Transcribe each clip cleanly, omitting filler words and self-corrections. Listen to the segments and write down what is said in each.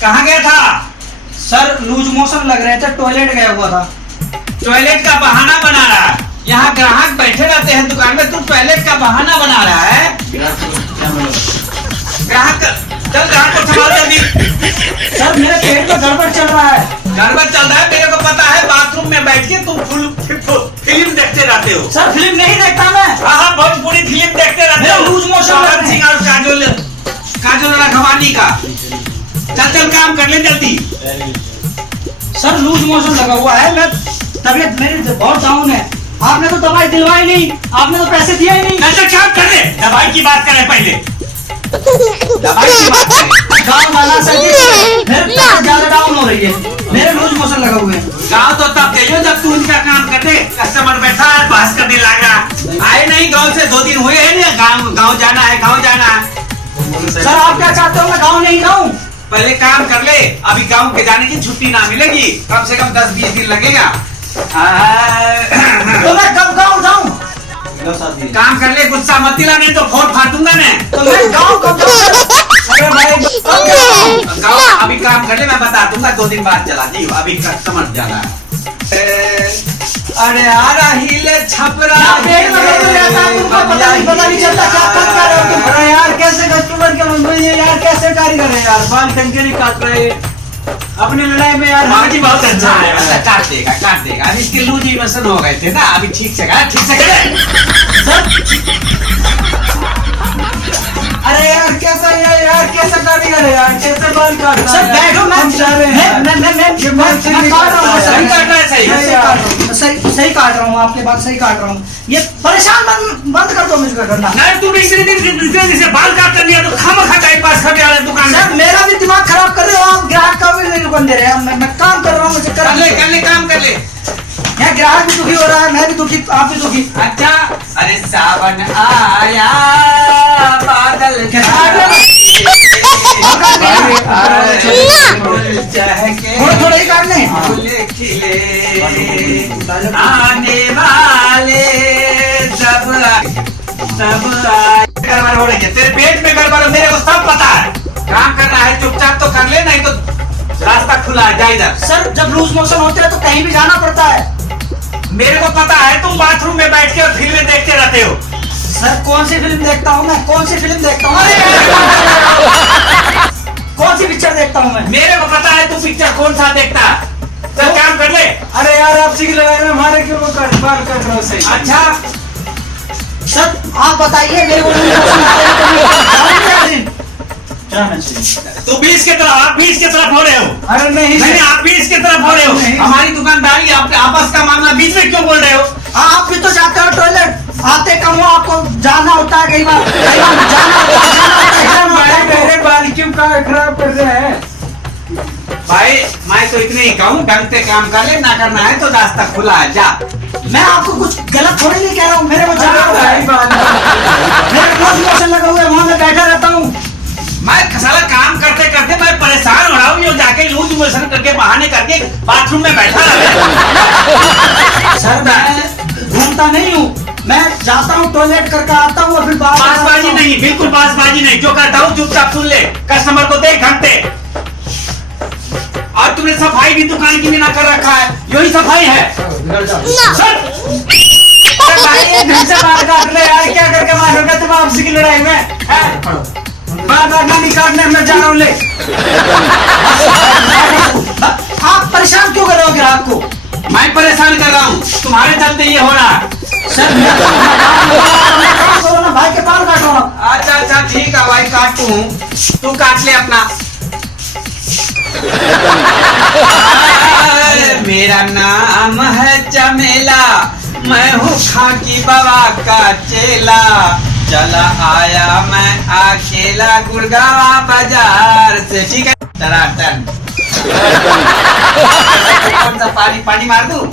कहाँ गया था? सर लूज मोशन लग रहे थे, टॉयलेट गया हुआ था। टॉयलेट का बहाना बना रहा है। यहाँ ग्राहक बैठे रहते हैं दुकान में, तू टॉयलेट का बहाना बना रहा है। ग्राहक चल, ग्राहक को संभाल जल्दी। सर मेरे पेट में गड़बड़ चल रहा है। गड़बड़ चल रहा है, मेरे को पता है। बाथरूम में बैठ के तुम फिल्म देखते रहते हो। सर फिल्म नहीं देखता मैं। हाँ, बहुत बुरी फिल्म देखते रहते हो। लूज मोशन शौकत सिंह और काजोल राघवानी का। चल चल काम कर ले जल्दी। सर लूज मोशन लगा हुआ है, मैं तबीयत मेरी बहुत डाउन है। आपने तो दवाई दिलवाई नहीं, आपने तो पैसे दिया ही नहीं। ऐसा काम कर ले, दवाई की बात करें पहले। दवाई की बात करें। गाँव वाला सर मेरे तबीयत ज्यादा डाउन हो रही है, मेरे लूज मोशन लगा हुए हैं। गाँव तो तब चाहिए जब तू इनका काम करते। कस्टमर बैठा है, बहस करने लगा। आए नहीं गाँव से 2 दिन हुए हैं ना। गाँव जाना है, गाँव जाना है। सर आप क्या चाहते हो मैं गाँव नहीं जाऊँ? पहले काम कर ले, अभी गाँव के जाने की छुट्टी ना मिलेगी। कम से कम 10-20 दिन लगेगा। तो मैं कब गाँव जाऊँ? काम कर ले, गुस्सा मत दिला, नहीं तो फोन फाटूंगा मैं। तो मैं गाँव कब जाऊँ? अरे भाई गाँव अभी काम कर ले, मैं बता दूंगा 2 दिन बाद चला जी। अभी कस्टमर जाना है। अरे आ रही ले छपरा। पेट में गड़बड़ रहता है, तुमको पता नहीं चलता क्या कर रहे हो तुम। अरे यार कैसे कस्टमर के मन में ये यार कैसे कारीगर है यार, बाल टंके नहीं काट रहे अपनी लड़ाई में यार। हाँ जी बहुत अच्छा है, अच्छा काट देगा। अभी इसके लूज इमोशन हो गए थे ना, अभी ठीक से अरे यार कैसा यार कैसा कारीगर है यार, कैसे बाल काट रहा है। सर बैठो, सही काट रहा हूँ, आपके बात सही काट रहा हूँ। ये परेशान बंद कर दो मुझको करना। नहीं तू इतने बाल काट कर लिया तो खामखा टाइम पास करने वाला दुकान सर में। मेरा भी दिमाग खराब कर रहे हो आप, ग्राहक का भी नहीं रुकन दे रहे हैं। मैं काम कर रहा हूँ, मुझे कर ले काम कर ले। यहाँ ग्राहक भी दुखी हो रहा है, मैं भी दुखी, आप भी दुखी। अच्छा अरे सावन आया बादल थोड़ा ही काटने आने वाले सब गड़बड़ हो रही है। तेरे पेट में गड़बड़ है, मेरे को सब पता है। काम करना है चुपचाप तो कर ले, नहीं तो रास्ता खुला है, जा इधर। सर जब लूज मोशन होते हैं तो कहीं भी जाना पड़ता है। मेरे को पता है तुम बाथरूम में बैठ के और फिल्में देखते रहते हो। सर कौन सी फिल्म देखता हूँ मैं, कौन सी फिल्म देखता हूँ, कौन सी पिक्चर देखता हूँ मैं? मेरे को पता है तू पिक्चर कौन सा देखता है। चल काम कर ले। अरे यार आपसी की लड़ाई में हमारे क्यों बाल काट रहे हो सही। अच्छा सर आप बताइए मेरे को लूज मोशन आ रहे हैं तो जाना चाहिए। तो 20 की तरफ, आप 20 की तरफ हो रहे हो। अरे नहीं आप 20 की तरफ हो रहे हो। हमारी दुकानदारी आपस का मामला बीच में क्यों बोल रहे हो? आप भी तो जाते हो टॉयलेट, आते कम हो, आपको जाना होता है कई बार जाना होता है। मेरे बाल क्यों खराब कर रहे हैं भाई मैं तो इतने ही कहूँ, ढंग से काम कर ले, ना करना है तो रास्ता खुला है, जा। मैं आपको कुछ गलत थोड़ी नहीं कह रहा हूँ, मेरे को जाना होता है, मेरे लूज मोशन लगा हुआ है, वहाँ मैं बैठा रहता हूँ। मैं साला काम करते करते मैं परेशान हो रहा हूँ, जो जाके लूज मोशन करके बहाने करके बाथरूम में बैठा रहा। सर मैं घूमता नहीं हूँ, मैं जाता हूँ टॉयलेट करके आता हूँ और फिर बासबाजी नहीं, बिल्कुल बासबाजी नहीं। जो कहता हूँ चुपचाप सुन ले, कस्टमर को देख घंटे। और तुमने सफाई भी दुकान की भी ना कर रखा है, यही सफाई है। सर भाई ढंग से बाल काट ले यार, क्या करके मारोगे तुम आपसी की लड़ाई में? बाल काटना नहीं काटने में जा रहा हूँ ले। आप परेशान क्यों कर रहे हो ग्राहक को? मैं परेशान कर रहा हूँ, तुम्हारे चलते ये हो रहा है। सर मैं करो ना, भाई के बाल काटो ना। अच्छा ठीक है भाई, काटू हूँ, तू काट ले अपना। मेरा नाम है चमेला, मैं हूँ खाकी बाबा का चेला। चला आया मैं अकेला गुड़गावा बाजार से, ठीक है। टनाटन कौन सा पानी मार दूं?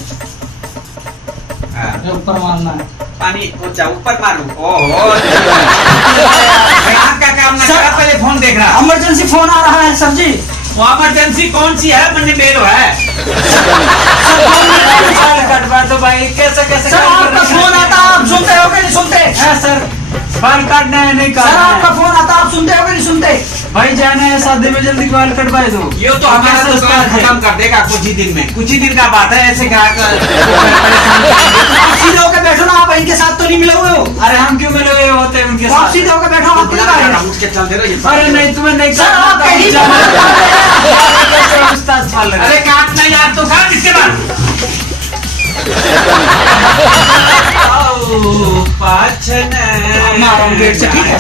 ऊपर मारना है पानी, ऊपर मारू। ओहो का काम ना करा, पहले फोन देख रहा। इमरजेंसी फोन आ रहा है सर जी। वो इमरजेंसी कौन सी है? मन्ने मेरो है। कटवा दो भाई, कैसे कैसे सर आपका फोन आता, आप सुनते हो कि नहीं सुनते? है सर, बाल काटना है नहीं सर काटना है। आपका फोन आता, आप सुनते हो कि नहीं सुनते? भाई जाना है शादी में, जल्दी बाल कटवाए दो। ये तो हमारा कैसे दुकान उस्ताद है? खत्म कर देगा कुछ ही दिन में, कुछ ही दिन का बात है। ऐसे ग्राहक आप सीधे होकर बैठो ना, आप इनके साथ तो नहीं मिले हुए हो। अरे हम क्यों मिले हुए होते हैं उनके तो आप साथ? सीधे होकर बैठो, आप किधर आए हैं? उसके चलते रहिए। अरे नहीं, तुम्हें नहीं सर, आप करना, कहीं जाना है। बात कर रहे हैं। कैसे उस्ताद पाल रहे हैं? अरे काटना यार, तो काट इसके बाद। मारो गेट से, ठीक है?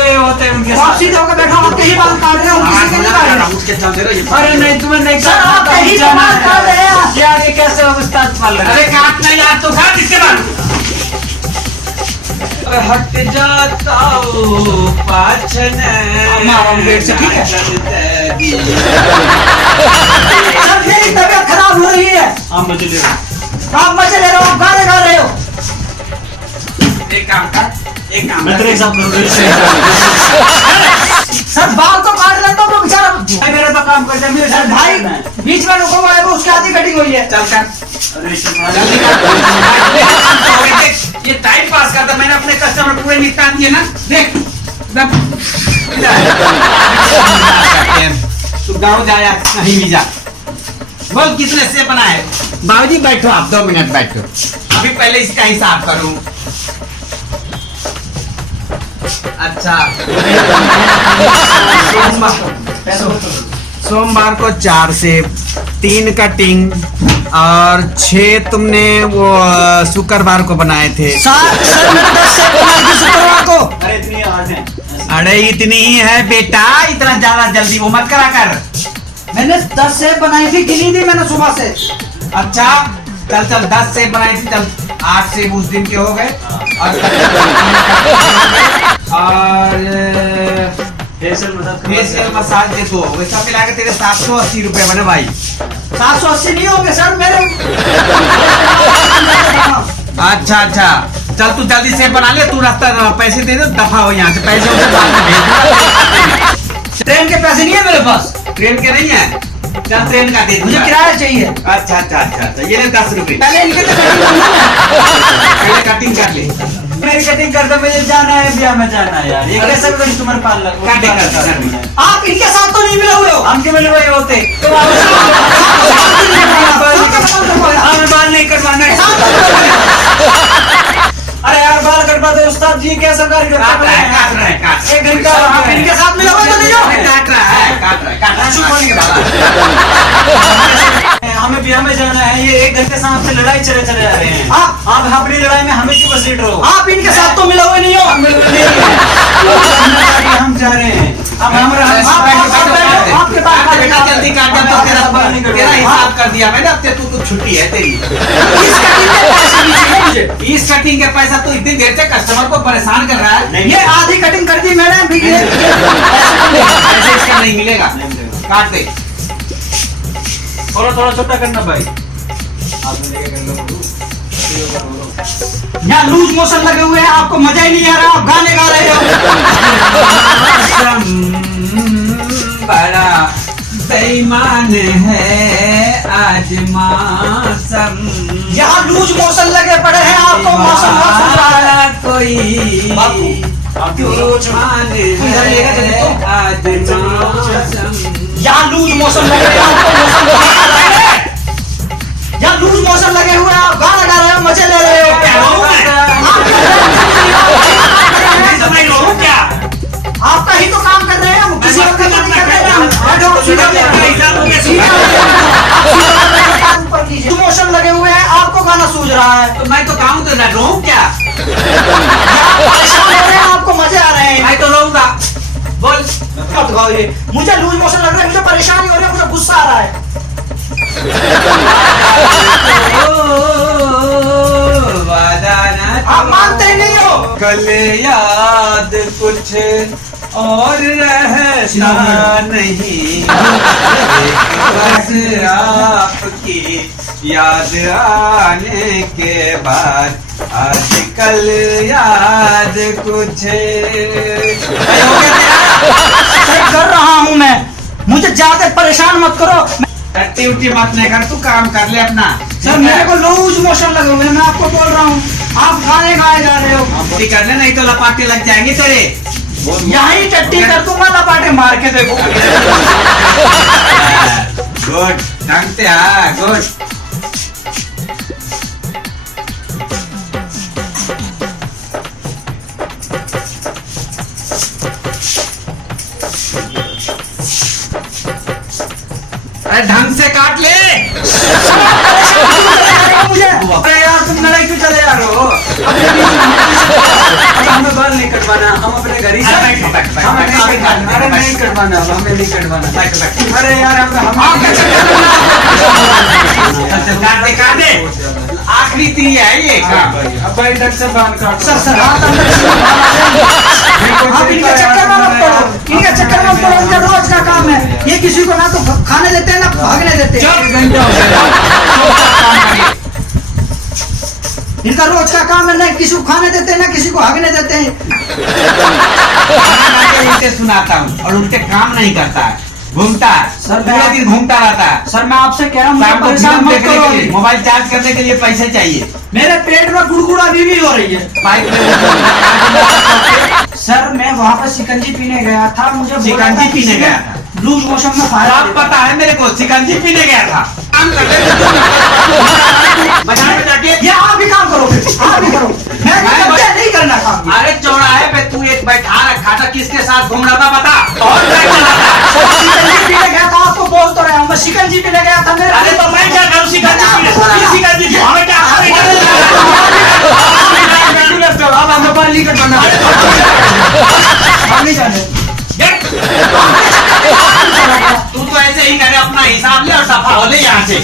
ये होते हैं उनके तो आप साथ। सीधे होकर बैठो, आप कहीं बाल काट रहे हो, हम किसी के नहीं काट रहे हैं। उसके चलते रहिए। अरे नहीं, तुम्हें नहीं सर, आप करना, कहीं जाना बात कर रहे हैं। है। यार ये कैसे उस्ताद पाल रहे हैं? अरे काटना यार, तो काट इसके बाद। हट जाता मारो गेट से, ठीक है? सर, मेरी तबीयत खराब हो रही है। आप मुझे ले लो। आप मजे ले रहे हो, आप गाने गा रहे हो। एक काम कर, एक काम मैं तेरे कर। साथ सर, बाल तो काट लेता हूँ, तो बेचारा भाई मेरा तो काम करते हैं, मेरे सर साथ भाई है। बीच में रुको हुआ है, वो उसकी आधी कटिंग हुई है। चल कर। अरे जल्दी कर। ये टाइम पास करता, मैंने अपने कस्टमर पूरे निपटान दिए ना। देख तू गाँव जाया कहीं भी जा। बोल कितने से बना है? बाबूजी बैठो, आप 2 मिनट बैठो, अभी पहले इसका हिसाब करूं। अच्छा, सोमवार को 4 सेब, 3 कटिंग और 6 तुमने वो शुक्रवार को बनाए थे। सर मैंने 10 सेब बनाई थी शुक्रवार को। अरे इतनी आवाज है। अरे इतनी ही है बेटा, इतना ज्यादा जल्दी वो मत करा कर। मैंने 10 सेब बनाई थी, गिनी थी मैंने सुबह से। अच्छा चल चल, 10 सेब बनाई थी, चल 8 सेब उस दिन के हो गए। और फेशियल मसाज दे दो, वैसा मिला के तेरे 780 रुपए बने भाई। 780 नहीं होंगे सर मेरे। अच्छा अच्छा, चल तू जल्दी से बना ले, तू रास्ता पैसे दे दे, दफा हो यहाँ से, पैसे उसे बाद में भेज दूंगा। ट्रेन के पैसे नहीं है मेरे पास, ट्रेन के नहीं है, चल ट्रेन का दे दूंगा। मुझे किराया चाहिए। अच्छा अच्छा अच्छा अच्छा, ये ले 10 रुपए, पहले इनके तो कटिंग करनी है। पहले कटिंग कर ले। मेरी कटिंग कर दो, मुझे जाना है, ब्याह में जाना है यार। ये कैसे कस्टमर पाल रहा काटे कर। आप इनके साथ तो नहीं मिले हुए हो। हम क्यों मिले हुए होते? तो हमें बाल नहीं कटवाना है। अरे यार बाल कटवा दो उस्ताद जी, क्या सरकारी काट रहा है, काट रहा है, काट रहा है। 1 घंटा आप इनके साथ मिले हुए तो नहीं हो। काट रहा है, काट रहा है, काट रहा है। चुप होने के हमें ब्याह में जाना है। ये 1 घंटे से आपसे लड़ाई चले चले जा रहे हैं। आप अपनी लड़ाई में हमें क्यों घसीट रहे हो? आप इनके साथ तो मिले हुए नहीं हो। हम जा रहे हैं। अब हमारा आपके पास बेटा जल्दी काट दे, तो तेरा हिसाब कर दिया मैंने, अब तू छुट्टी है तेरी। इस कटिंग के पैसा तो इतनी देर से कस्टमर को परेशान कर रहा है। ये आधी कटिंग कर दी मैंने, अभी पैसे इसका नहीं मिलेगा, काट दे। थोड़ा थोड़ा छोटा करना भाई। यहाँ लूज मोशन लगे हुए हैं, आपको मजा ही नहीं आ रहा, आप गाने गा रहे हो। बड़ा बेईमान है आज मौसम, यहाँ लूज मोशन लगे पड़े हैं, आपको मौसम बहुत सुन रहा है। कोई इधर लेगा चलिए तो। आज मौसम। यहाँ लूज मोशन लगे हैं, आपको मौसम बहुत सुन रहा है। यहाँ लूज मोशन लगे हुए हैं, आप गाना गा रहे हो, मजे ले रहे हो। आपका ही तो काम कर रहे हैं हम, किसी और का काम नहीं कर रहे हैं हम। मोशन लगे हुए हैं, आपको गाना सूझ रहा है। तो मैं तो गाऊं तो ना रोऊं क्या? आप परेशान हो रहे हैं, आपको मजे आ रहे हैं। मैं तो रोऊंगा। बोल। मत गाओ ये, मुझे लूज मोशन लग रहा है, मुझे परेशानी हो रही है, मुझे गुस्सा आ रहा है। आप मानते ही नहीं हो। कल याद कुछ और रहता नहीं, बस आपकी याद आने के बाद आजकल याद कुछ। सही कर रहा हूँ मैं, मुझे ज्यादा परेशान मत करो। टट्टी उट्टी मत नहीं कर, तू काम कर ले अपना। सर मेरे को लूज मोशन लगे हुए हैं, मैं आपको बोल रहा हूँ। आप खाने खाए जा रहे हो। टट्टी कर ले, नहीं तो लपाटे लग जाएंगे तेरे। यही टट्टी कर दूंगा, लपाटे मार के देखो। गुड, ढंग से हाँ, गुड। अरे ढंग से काट ले। मुझे अरे यार तुम लड़ाई क्यों चले जा रहे हो? हमें बाल नहीं कटवाना, हम अपने घर ही से अरे नहीं कटवाना, हमें नहीं कटवाना। अरे यार काट दे। आखिरी तीन है ये काम। अब भाई इधर से बाल काट। सर हाथ अंदर आप इनके चक्कर में मत पड़ो, इनके चक्कर में मत पड़ो। इनका रोज का काम है, ये किसी को ना तो खाने देते हैं ना भागने देते हैं। इनका रोज का काम है, ना किसी को खाने देते हैं ना किसी को भागने देते हैं। उल्टे सुनाता हूँ और उल्टे काम नहीं करता है, घूमता है सर, पूरा दिन घूमता रहता है। सर मैं आपसे कह रहा हूँ, मुझे शाम को परेशान फिल्म मत देखने के लिए, करो। मोबाइल चार्ज करने के लिए पैसे चाहिए। मेरे पेट में गुड़गुड़ा भी हो रही है। बाइक में सर मैं वहाँ पर शिकंजी पीने गया था, मुझे बोला शिकंजी था पीने कि गया था? लूज मोशन में फायदा सब पता है मेरे को, शिकंजी पीने गया था। काम कर ले बाजार में जाके। ये आप भी काम करो, आप भी करो। मैं नहीं करना काम। अरे चौराहे पे तू एक बैठा रखा था, किसके साथ घूम रहा था बता? और क्या चला था? शिकंजी पीने गया था, आपको बोल तो रहा हूँ मैं शिकंजी पीने गया था। मेरे अरे तो मैं क्या करूँ शिकंजी पीने? शिकंजी पीने हमें क्या अब हमें बाल नहीं कटवाना। हम नहीं जाने। तू तो ऐसे ही करे, अपना हिसाब ले और सफा हो ले यहाँ से।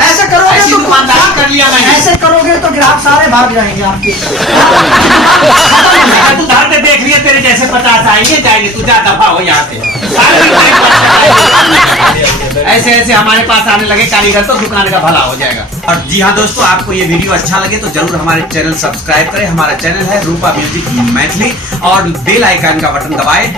ऐसे करोगे ऐसी तो दुकानदारी कर लिया मैंने। ऐसे करोगे तो ग्राहक सारे भाग जाएंगे आपके। तू घर पे देख लिया, तेरे जैसे 50 आएंगे जाएंगे, तू जा दफा हो यहाँ से। ऐसे ऐसे हमारे पास आने लगे कारीगर तो दुकान का भला हो जाएगा। और जी हाँ दोस्तों, आपको ये वीडियो अच्छा लगे तो जरूर हमारे चैनल सब्सक्राइब करें। हमारा चैनल है रूपा म्यूजिक मैथिली और बेल आइकन का बटन दबाएं